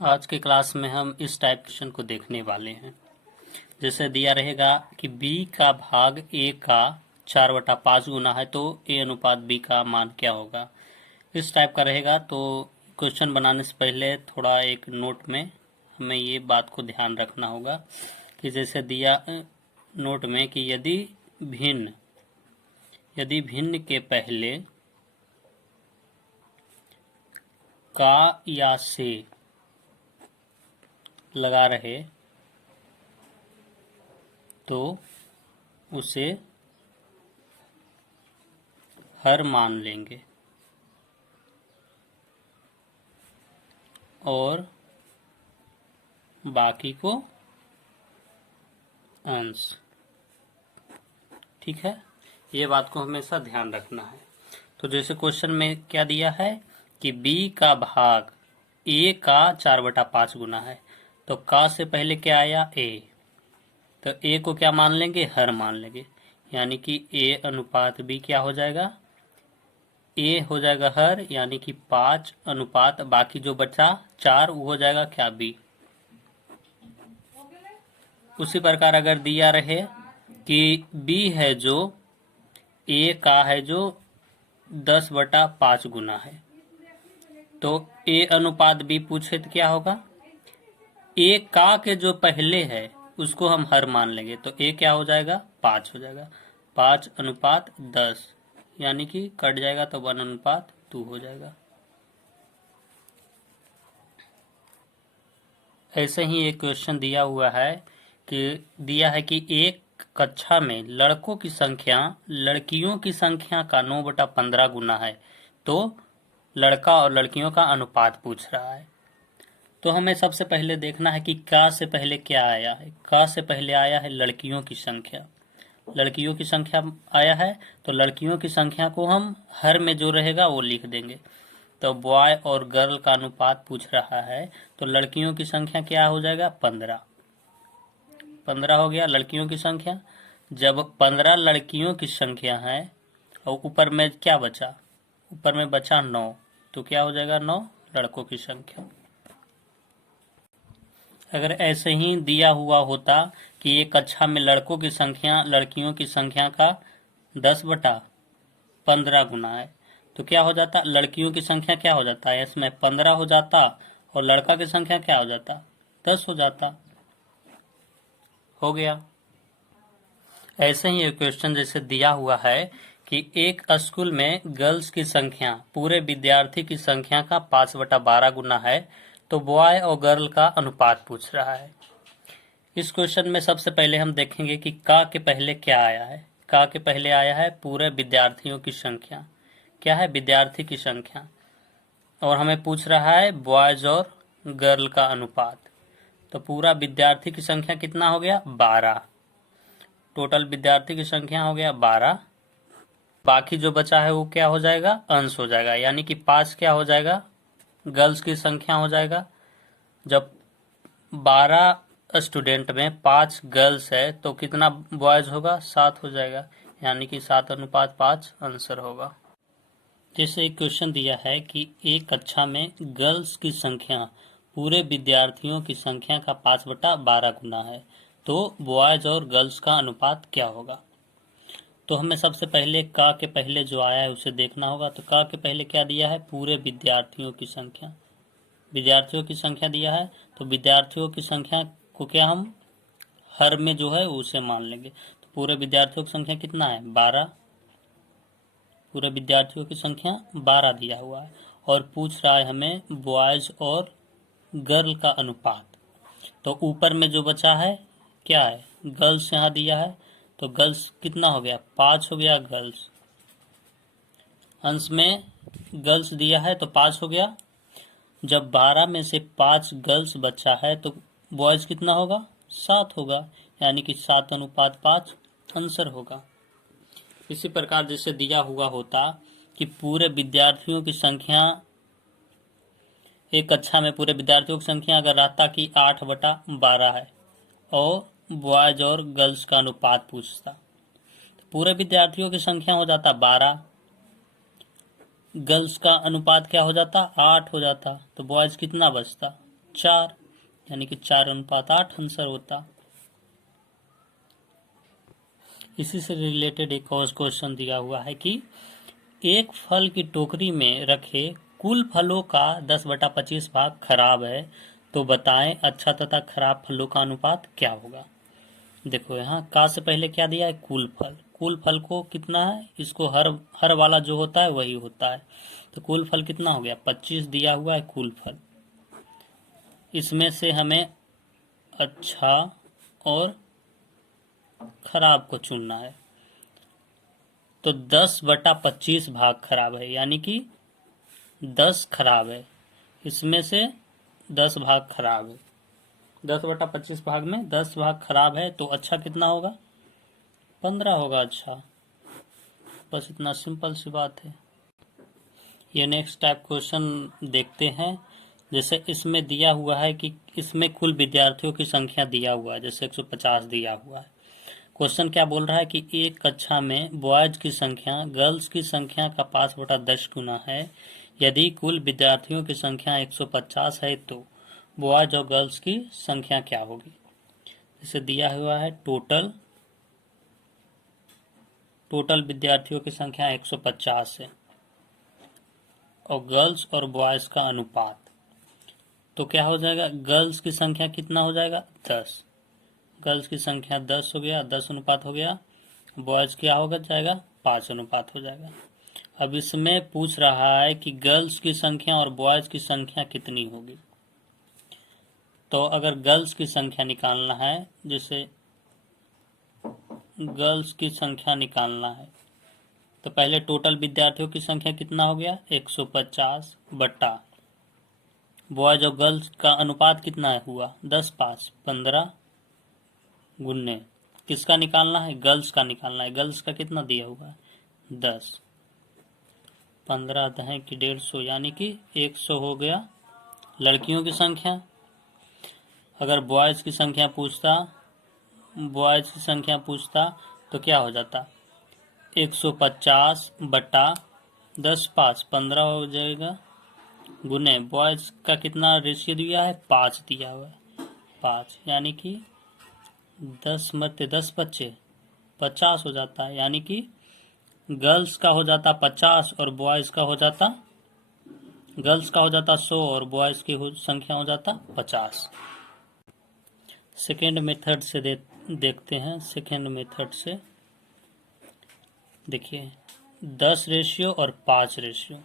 आज के क्लास में हम इस टाइप क्वेश्चन को देखने वाले हैं। जैसे दिया रहेगा कि b का भाग a का 4/5 गुना है तो a अनुपात b का मान क्या होगा। इस टाइप का रहेगा। तो क्वेश्चन बनाने से पहले थोड़ा एक नोट में हमें ये बात को ध्यान रखना होगा कि जैसे दिया नोट में कि यदि भिन्न के पहले का या से लगा रहे तो उसे हर मान लेंगे और बाकी को अंश। ठीक है, ये बात को हमेशा ध्यान रखना है। तो जैसे क्वेश्चन में क्या दिया है कि b का भाग a का 4/5 गुना है, तो का से पहले क्या आया a, तो a को क्या मान लेंगे, हर मान लेंगे। यानी कि a अनुपात b क्या हो जाएगा, a हो जाएगा हर, यानी कि 5 अनुपात बाकी जो बचा 4 वो हो जाएगा क्या, b। उसी प्रकार अगर दिया रहे कि b है जो a का है जो 10/5 गुना है, तो a अनुपात b पूछे तो क्या होगा, a का के जो पहले है उसको हम हर मान लेंगे, तो a क्या हो जाएगा, 5 हो जाएगा। 5/10 यानी कि कट जाएगा तो 1/2 हो जाएगा। ऐसे ही एक क्वेश्चन दिया हुआ है कि दिया है कि एक कक्षा में लड़कों की संख्या लड़कियों की संख्या का 9/15 गुना है, तो लड़का और लड़कियों का अनुपात पूछ रहा है। तो हमें सबसे पहले देखना है कि का से पहले क्या आया है। का से पहले आया है लड़कियों की संख्या, लड़कियों की संख्या आया है, तो लड़कियों की संख्या को हम हर में जो रहेगा वो लिख देंगे। तो बॉय और गर्ल का अनुपात पूछ रहा है, तो लड़कियों की संख्या क्या हो जाएगा, 15 हो गया लड़कियों की संख्या। जब 15 लड़कियों की संख्या है और ऊपर में क्या बचा, ऊपर में बचा 9, तो क्या हो जाएगा, 9 लड़कों की संख्या। अगर ऐसे ही दिया हुआ होता कि एक कक्षा में लड़कों की संख्या लड़कियों की संख्या का 10/15 गुना है, तो क्या हो जाता, लड़कियों की संख्या क्या हो जाता है, इसमें 15 हो जाता और लड़का की संख्या क्या हो जाता, 10 हो जाता। हो गया। ऐसे ही एक क्वेश्चन जैसे दिया हुआ है कि एक स्कूल में गर्ल्स की संख्या पूरे विद्यार्थी की संख्या का 5/12 गुना है, तो बॉय और गर्ल का अनुपात पूछ रहा है। इस क्वेश्चन में सबसे पहले हम देखेंगे कि का के पहले क्या आया है। का के पहले आया है पूरे विद्यार्थियों की संख्या, क्या है, विद्यार्थी की संख्या, और हमें पूछ रहा है बॉयज और गर्ल का अनुपात। तो पूरा विद्यार्थी की संख्या कितना हो गया, 12, टोटल विद्यार्थी की संख्या हो गया 12। बाकी जो बचा है वो क्या हो जाएगा, अंश हो जाएगा, यानी कि 5 क्या हो जाएगा, गर्ल्स की संख्या हो जाएगा। जब 12 स्टूडेंट में 5 गर्ल्स है तो कितना बॉयज होगा, 7 हो जाएगा, यानी कि 7/5 आंसर होगा। जैसे एक क्वेश्चन दिया है कि एक कक्षा में गर्ल्स की संख्या पूरे विद्यार्थियों की संख्या का 5/12 गुना है, तो बॉयज और गर्ल्स का अनुपात क्या होगा। तो हमें सबसे पहले का के पहले जो आया है उसे देखना होगा। तो का के पहले क्या दिया है, पूरे विद्यार्थियों की संख्या, विद्यार्थियों की संख्या दिया है, तो विद्यार्थियों की संख्या को क्या हम हर में जो है उसे मान लेंगे। तो पूरे विद्यार्थियों की संख्या कितना है, 12, पूरे विद्यार्थियों की संख्या 12 दिया हुआ है, और पूछ रहा है हमें बॉयज और गर्ल का अनुपात। तो ऊपर में जो बचा है क्या है, गर्ल्स यहाँ दिया है, तो गर्ल्स कितना हो गया, 5 हो गया गर्ल्स, अंश में गर्ल्स दिया है तो 5 हो गया। जब 12 में से 5 गर्ल्स बचा है तो बॉयज कितना होगा, 7 होगा, यानी कि 7/5 आंसर होगा। इसी प्रकार जैसे दिया हुआ होता कि पूरे विद्यार्थियों की संख्या, एक कक्षा में पूरे विद्यार्थियों की संख्या अगर रहता कि 8/12 है और बॉयज और गर्ल्स का अनुपात पूछता, तो पूरे विद्यार्थियों की संख्या हो जाता 12, गर्ल्स का अनुपात क्या हो जाता, 8 हो जाता, तो बॉयज कितना बचता, 4, यानी कि 4:8 आंसर होता। इसी से रिलेटेड एक और क्वेश्चन दिया हुआ है कि एक फल की टोकरी में रखे कुल फलों का 10/25 भाग खराब है, तो बताएं अच्छा तथा खराब फलों का अनुपात क्या होगा। देखो यहाँ का से पहले क्या दिया है, कुल फल। कुल फल को कितना है, इसको हर वाला जो होता है वही होता है, तो कुल फल कितना हो गया, 25 दिया हुआ है कुल फल। इसमें से हमें अच्छा और खराब को चुनना है, तो 10/25 भाग खराब है, यानी कि 10 खराब है, इसमें से 10 भाग खराब है। 10/25 भाग में 10 भाग खराब है, तो अच्छा कितना होगा, 15 होगा अच्छा। बस इतना सिंपल सी बात है। ये नेक्स्ट टाइप क्वेश्चन देखते हैं। जैसे इसमें दिया हुआ है कि इसमें कुल विद्यार्थियों की संख्या दिया हुआ है, जैसे 150 दिया हुआ है। क्वेश्चन क्या बोल रहा है कि एक कक्षा में बॉयज की संख्या गर्ल्स की संख्या का 5/10 गुना है। यदि कुल विद्यार्थियों की संख्या 150 है, तो बॉयज और गर्ल्स की संख्या क्या होगी। इसे दिया हुआ है टोटल विद्यार्थियों की संख्या 150 है और गर्ल्स और बॉयज का अनुपात, तो क्या हो जाएगा, गर्ल्स की संख्या कितना हो जाएगा, 10। गर्ल्स की संख्या 10 हो गया, 10 अनुपात हो गया। बॉयज क्या होगा जाएगा, 5 अनुपात हो जाएगा। अब इसमें पूछ रहा है कि गर्ल्स की संख्या और बॉयज की संख्या कितनी होगी। तो अगर गर्ल्स की संख्या निकालना है, जैसे गर्ल्स की संख्या निकालना है, तो पहले टोटल विद्यार्थियों की संख्या कितना हो गया, 150 बट्टा बॉयज और गर्ल्स का अनुपात कितना है हुआ, 10/5 15 गुन्ने किसका निकालना है, गर्ल्स का निकालना है। गर्ल्स का कितना दिया हुआ है, 10, 15 10 की 150, यानी कि 100 हो गया लड़कियों की संख्या। अगर बॉयज की संख्या पूछता तो क्या हो जाता, 150 बटा 10/5 15 हो जाएगा, गुने बॉयज का कितना रेशियो दिया है, 5 दिया हुआ है, 5, यानी कि 10 मरते 10 बच्चे 50 हो जाता है, यानी कि गर्ल्स का हो जाता 50 और बॉयज का हो जाता 100 और बॉयज की संख्या हो जाता 50। सेकेंड मेथड से देखते हैं। सेकेंड मेथड से देखिए 10 रेशियो और 5 रेशियो,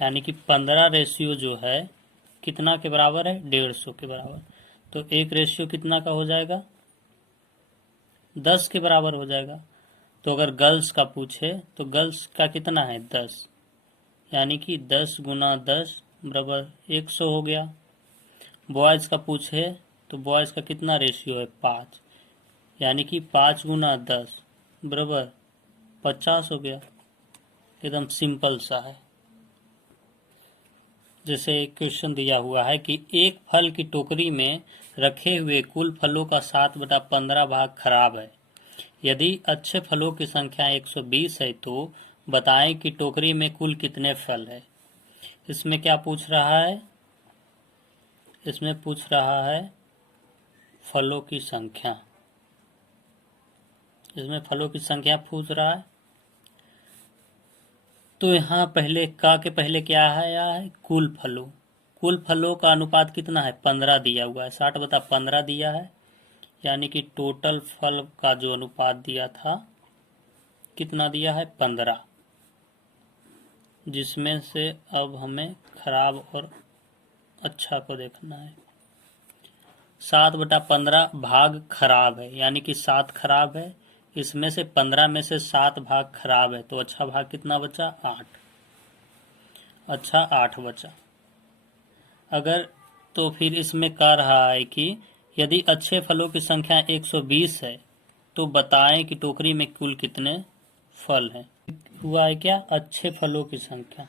यानी कि 15 रेशियो जो है कितना के बराबर है, 150 के बराबर। तो एक रेशियो कितना का हो जाएगा, 10 के बराबर हो जाएगा। तो अगर गर्ल्स का पूछे तो गर्ल्स का कितना है, 10, यानी कि 10 गुना 10 बराबर 100 हो गया। बॉयज का पूछे तो बॉयज का कितना रेशियो है, 5, यानी कि 5 गुना 10 बराबर 50 हो गया। एकदम सिंपल सा है। जैसे एक क्वेश्चन दिया हुआ है कि एक फल की टोकरी में रखे हुए कुल फलों का 7/15 भाग खराब है। यदि अच्छे फलों की संख्या 120 है, तो बताएं कि टोकरी में कुल कितने फल है। इसमें क्या पूछ रहा है, इसमें पूछ रहा है फलों की संख्या। इसमें फलों की संख्या पूछ रहा है, तो यहाँ पहले का के पहले क्या है, यह है कुल फलों। कुल फलों का अनुपात कितना है, 15 दिया हुआ है, 60/15 दिया है, यानी कि टोटल फल का जो अनुपात दिया था कितना दिया है, 15, जिसमें से अब हमें खराब और अच्छा को देखना है। 7/15 भाग खराब है, यानी कि 7 खराब है, इसमें से 15 में से 7 भाग खराब है, तो अच्छा भाग कितना बचा, 8, अच्छा 8 बचा। अगर तो फिर इसमें कह रहा है कि यदि अच्छे फलों की संख्या 120 है, तो बताएं कि टोकरी में कुल कितने फल हैं। हुआ है क्या, अच्छे फलों की संख्या,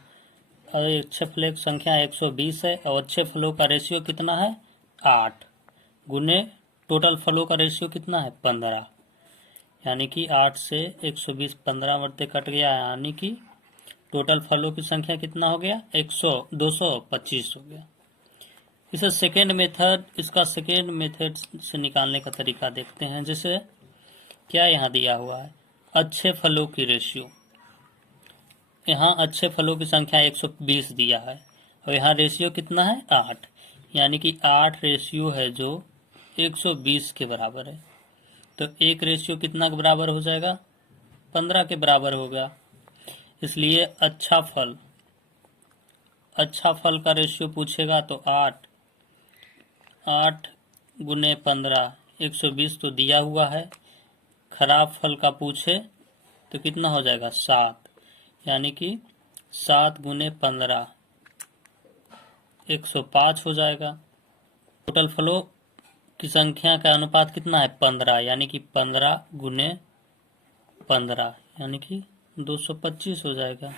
और अच्छे फलों की संख्या 120 है और अच्छे फलों का रेशियो कितना है, 8, गुने टोटल फलों का रेशियो कितना है, 15, यानी कि 8 से 120 15 मरते कट गया, यानी कि टोटल फलों की संख्या कितना हो गया, 225 हो गया। इसे सेकेंड मेथड, इसका सेकेंड मेथड से निकालने का तरीका देखते हैं। जैसे क्या यहाँ दिया हुआ है, अच्छे फलों की रेशियो। यहाँ अच्छे फलों की संख्या 120 दिया है और यहाँ रेशियो कितना है 8, यानी कि 8 रेशियो है जो 120 के बराबर है। तो एक रेशियो कितना के बराबर हो जाएगा, 15 के बराबर होगा। इसलिए अच्छा फल का रेशियो पूछेगा तो 8 गुने 15, 120 तो दिया हुआ है। खराब फल का पूछे तो कितना हो जाएगा 7, यानी कि 7 गुने 15, 105 हो जाएगा। टोटल फलों की संख्या का अनुपात कितना है 15, यानी कि 15 गुने 15 यानी कि 225 हो जाएगा।